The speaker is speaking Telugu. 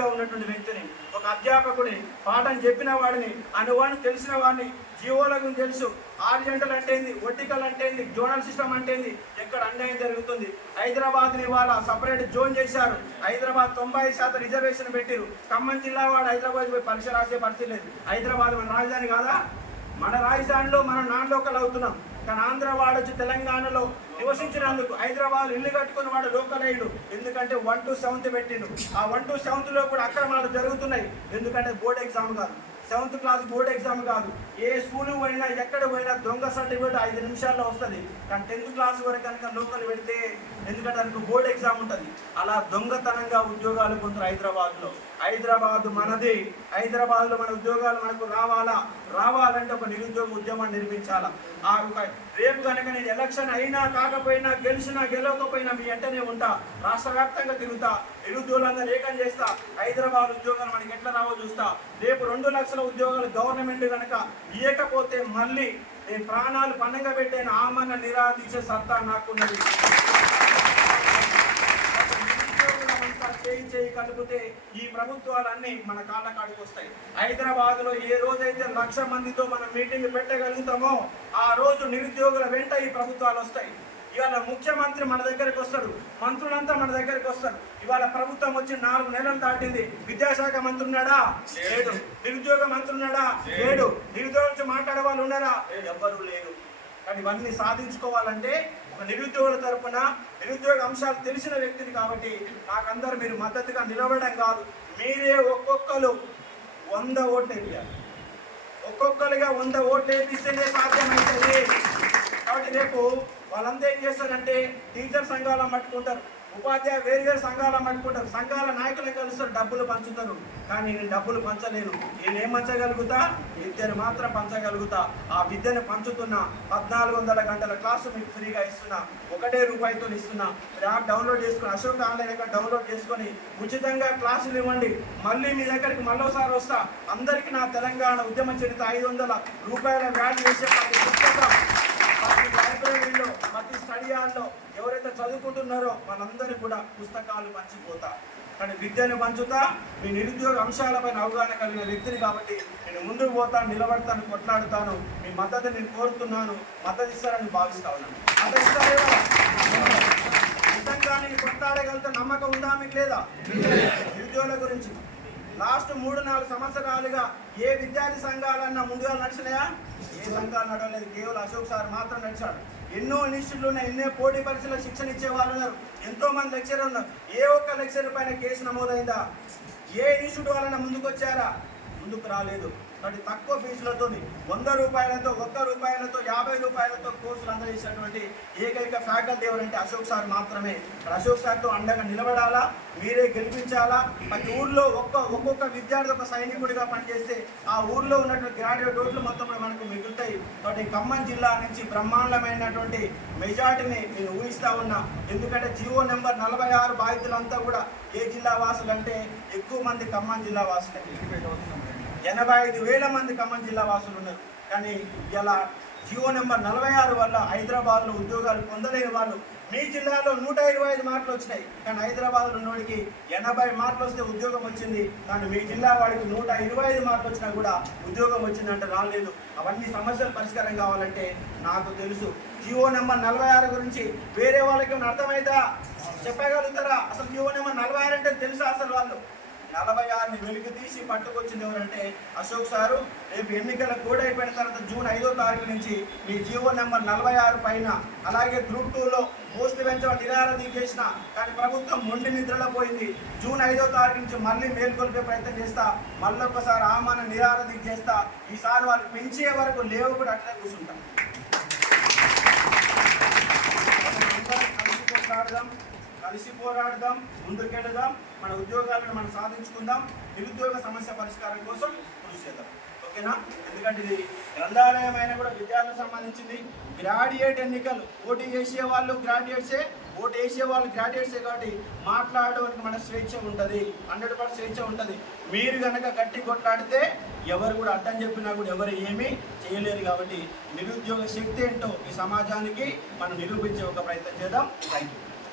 మేధావిగా ఉన్నటువంటి వ్యక్తిని ఒక అధ్యాపకుడిని పాఠం చెప్పిన వాడిని అనువాడిని తెలిసిన వాడిని జీవోల గురించి తెలుసు ఆర్జెంటల్ అంటే ఏంది? ఒట్టికల్ అంటే ఏంది? జోనల్ సిస్టమ్ అంటే ఏంది? ఎక్కడ అన్యాయం జరుగుతుంది? హైదరాబాద్ ఇవాళ సపరేట్ జోన్ చేశారు. హైదరాబాద్ తొంభై శాతం రిజర్వేషన్ పెట్టారు. ఖమ్మం జిల్లా వాడు హైదరాబాద్ పోయి పరీక్ష రాసే పరిస్థితి లేదు. హైదరాబాద్ మన రాజధాని కాదా? మన రాజధానిలో మనం నాన్ లోకల్ అవుతున్నాం. తన ఆంధ్ర వాడు వచ్చి తెలంగాణలో నివసించినందుకు హైదరాబాద్ ఇల్లు కట్టుకుని వాడు లోకల్ ఎందుకంటే వన్ టు సెవెంత్ పెట్టిండు. ఆ వన్ టు సెవెంత్లో కూడా అక్రమాలు జరుగుతున్నాయి. ఎందుకంటే బోర్డ్ ఎగ్జామ్ కాదు. సెవెంత్ క్లాస్ బోర్డ్ ఎగ్జామ్ కాదు. ఏ స్కూల్ పోయినా ఎక్కడ పోయినా దొంగ సర్టిఫికేట్ ఐదు నిమిషాల్లో వస్తుంది. కానీ టెన్త్ క్లాస్ వరకు కనుక లోకల్ పెడితే ఎందుకంటే దానికి బోర్డ్ ఎగ్జామ్ ఉంటుంది. అలా దొంగతనంగా ఉద్యోగాలు పొందుతారు హైదరాబాద్లో. హైదరాబాద్ మనది. హైదరాబాద్లో మన ఉద్యోగాలు మనకు రావాలా? రావాలంటే ఒక నిరుద్యోగ ఉద్యమాన్ని నిర్మించాలా? ఆ ఒక రేపు కనుక నేను ఎలక్షన్ అయినా కాకపోయినా గెలిచినా గెలవకపోయినా మీ వెంటనే ఉంటా. రాష్ట్ర వ్యాప్తంగా తిరుగుతా. నిరుద్యోగులందరూ ఏకం చేస్తా. హైదరాబాద్ ఉద్యోగాలు మనకి ఎట్లా రావో చూస్తా. రేపు రెండు లక్షల ఉద్యోగాలు గవర్నమెంట్ కనుక ఇవ్వకపోతే మళ్ళీ నేను ప్రాణాలు పండగ పెట్టాను ఆమన్న నిరాధించే సత్తా నాకున్నది. చేయి చేయి కలిపితే ఈ ప్రభుత్వాలన్నీ మన కాళ్ళ కాడికి వస్తాయి. హైదరాబాద్లో ఏ రోజైతే లక్ష మందితో మనం మీటింగ్ పెట్టగలుగుతామో ఆ రోజు నిరుద్యోగుల వెంట ఈ ప్రభుత్వాలు వస్తాయి. ఇవాళ ముఖ్యమంత్రి మన దగ్గరికి వస్తాడు. మంత్రులంతా మన దగ్గరికి వస్తారు. ఇవాళ ప్రభుత్వం వచ్చి నాలుగు నెలలు దాటింది. విద్యాశాఖ మంత్రి ఉన్నాడా? లేదు. మాట్లాడుతున్నాడా? లేడు. నిరుద్యోగం మాట్లాడే వాళ్ళు ఉన్నారా? ఎవ్వరూ లేరు. కానీ ఇవన్నీ సాధించుకోవాలంటే ఒక నిరుద్యోగుల తరపున నిరుద్యోగ అంశాలు తెలిసిన వ్యక్తిని కాబట్టి నాకందరూ మీరు మద్దతుగా నిలబడడం కాదు. మీరే ఒక్కొక్కరు వంద ఓట్లు వేయాలి. ఒక్కొక్కరిగా వంద ఓట్లు వేపిస్తేనే సాధ్యమవుతుంది కాబట్టి రేపు వాళ్ళంతా ఏం చేస్తారంటే టీచర్ సంఘాలను పట్టుకుంటారు. ఉపాధ్యాయ వేరు వేరు సంఘాలను పట్టుకుంటారు సంఘాల నాయకులను కలుస్తారు డబ్బులు పంచుతారు. కానీ నేను డబ్బులు పంచలేను. నేనేం పంచగలుగుతా? విద్యను మాత్రం పంచగలుగుతా. ఆ విద్యను పంచుతున్నా పద్నాలుగు వందల గంటల క్లాసు మీకు ఫ్రీగా ఇస్తున్నా. ఒకటే రూపాయితో ఇస్తున్నా. యాప్ డౌన్లోడ్ చేసుకుని అశోక్ ఆన్లైన్ యాప్ డౌన్లోడ్ చేసుకొని ఉచితంగా క్లాసులు ఇవ్వండి. మళ్ళీ మీ దగ్గరికి మళ్ళోసారి వస్తా. అందరికీ నా తెలంగాణ ఉద్యమ చరిత్ర ఐదు వందల రూపాయల వాల్యూ చేసే పుస్తకం లైబ్రరీలో ప్రతి స్టడియాల్లో ఎవరైతే చదువుకుంటున్నారో వాళ్ళందరూ కూడా పుస్తకాలు పంచిపోతా కానీ విద్యను పంచుతా మీ నిరుద్యోగ అంశాలపైన అవగాహన కలిగిన వ్యక్తిని కాబట్టి నేను ముందుకు పోతాను నిలబడతాను కొట్లాడుతాను మీ మద్దతు నేను కోరుతున్నాను మద్దతు ఇస్తారని భావిస్తా ఉన్నాను. మద్దతు ఇస్తారా నిజంగా నేను నమ్మకం ఉందా మీకు లేదా? నిరుద్యోగుల గురించి. లాస్ట్ మూడు నాలుగు సంవత్సరాలుగా ఏ విద్యార్థి సంఘాలన్నా ముందుగా నడిచినాయా? ఏ సంఘాలు నడవలేదు. కేవలం అశోక్ సార్ మాత్రం నడిచాడు. ఎన్నో ఇన్స్టిట్యూట్లు ఉన్నాయి. ఎన్నో పోటీ పరీక్షల శిక్షణ ఇచ్చేవాళ్ళు ఉన్నారు. ఎంతో మంది లెక్చరర్ ఉన్నారు. ఏ ఒక్క లెక్చర్ పైన కేసు నమోదైందా? ఏ ఇన్స్టిట్యూట్ వాళ్ళైనా ముందుకు వచ్చారా ముందుకు రాలేదు. కాబట్టి తక్కువ ఫీజులతో వంద రూపాయలతో ఒక్క రూపాయలతో యాభై రూపాయలతో కోర్సులు అందజేసినటువంటి ఏకైక ఫ్యాకల్టీ ఎవరంటే అశోక్ సార్ మాత్రమే. అశోక్ సార్తో అండగా నిలబడాలా? మీరే గెలిపించాలా? ప్రతి ఊర్లో ఒక్క ఒక్కొక్క విద్యార్థి ఒక సైనికుడిగా పనిచేస్తే ఆ ఊర్లో ఉన్నటువంటి గ్రాడ్యుయేట్ రోడ్లు మొత్తం మనకు మిగులుతాయి. కాబట్టి ఖమ్మం జిల్లా నుంచి బ్రహ్మాండమైనటువంటి మెజార్టీని నేను ఊహిస్తా ఉన్నా. ఎందుకంటే జియో నెంబర్ నలభై ఆరు బాధితులంతా కూడా ఏ జిల్లా వాసులు అంటే ఎక్కువ మంది ఖమ్మం జిల్లా వాసులే. ఎనభై ఐదు వేల మంది ఖమ్మం జిల్లా వాసులు ఉన్నారు. కానీ ఇలా జియో నెంబర్ నలభై ఆరు వల్ల హైదరాబాద్లో ఉద్యోగాలు పొందలేని వాళ్ళు మీ జిల్లాలో నూట ఇరవై ఐదు మార్కులు వచ్చినాయి. కానీ హైదరాబాద్లో ఉన్నోడికి ఎనభై మార్కులు వస్తే ఉద్యోగం వచ్చింది. కానీ మీ జిల్లా వాడికి నూట ఇరవై ఐదు మార్కులు వచ్చినా కూడా ఉద్యోగం వచ్చిందంటే రాలేదు. అవన్నీ సమస్యలు పరిష్కారం కావాలంటే నాకు తెలుసు. జియో నెంబర్ నలభై ఆరు గురించి వేరే వాళ్ళకి ఏమైనా అర్థమైందా? చెప్పగలుగుతారా? అసలు జియో నెంబర్ నలభై ఆరు అంటే తెలుసా అసలు వాళ్ళు? నలభై ఆరుని వెలికి తీసి పట్టుకొచ్చింది ఎవరంటే అశోక్ సారు. రేపు ఎన్నికల కూడా అయిపోయిన తర్వాత జూన్ ఐదో తారీఖు నుంచి మీ జీవో నెంబర్ నలభై ఆరు పైన అలాగే గ్రూప్ టూలో పోస్టులు పెంచడం నిరారదీ చేసిన కానీ ప్రభుత్వం మొండి నిద్రలో పోయింది. జూన్ ఐదో తారీఖు నుంచి మళ్ళీ మేల్కొల్పే ప్రయత్నం చేస్తా మళ్ళీ ఒకసారి ఆమాన నిరారదీ చేస్తా. ఈసారి వాళ్ళు పెంచే వరకు లేవు కూడా అట్లే కూర్చుంటాం కలిసి పోరాడదాం ముందుకెళ్దాం మన ఉద్యోగాలను మనం సాధించుకుందాం నిరుద్యోగ సమస్య పరిష్కారం కోసం కృషి చేద్దాం. ఓకేనా? ఎందుకంటే ఇది గ్రంథాలయం అయినా కూడా విద్యార్థులకు సంబంధించింది. గ్రాడ్యుయేట్ ఎన్నికలు ఓటు వేసే వాళ్ళు గ్రాడ్యుయేట్సే ఓటు వేసే వాళ్ళు గ్రాడ్యుయేట్సే కాబట్టి మాట్లాడడానికి మన స్వేచ్ఛ ఉంటుంది. హండ్రెడ్ పర్సెంట్ స్వేచ్ఛ ఉంటుంది. మీరు కనుక గట్టి కొట్లాడితే ఎవరు కూడా అడ్డం చెప్పినా కూడా ఎవరు ఏమీ చేయలేరు కాబట్టి నిరుద్యోగ శక్తి ఏంటో ఈ సమాజానికి మనం నిరూపించే ఒక ప్రయత్నం చేద్దాం. Thank you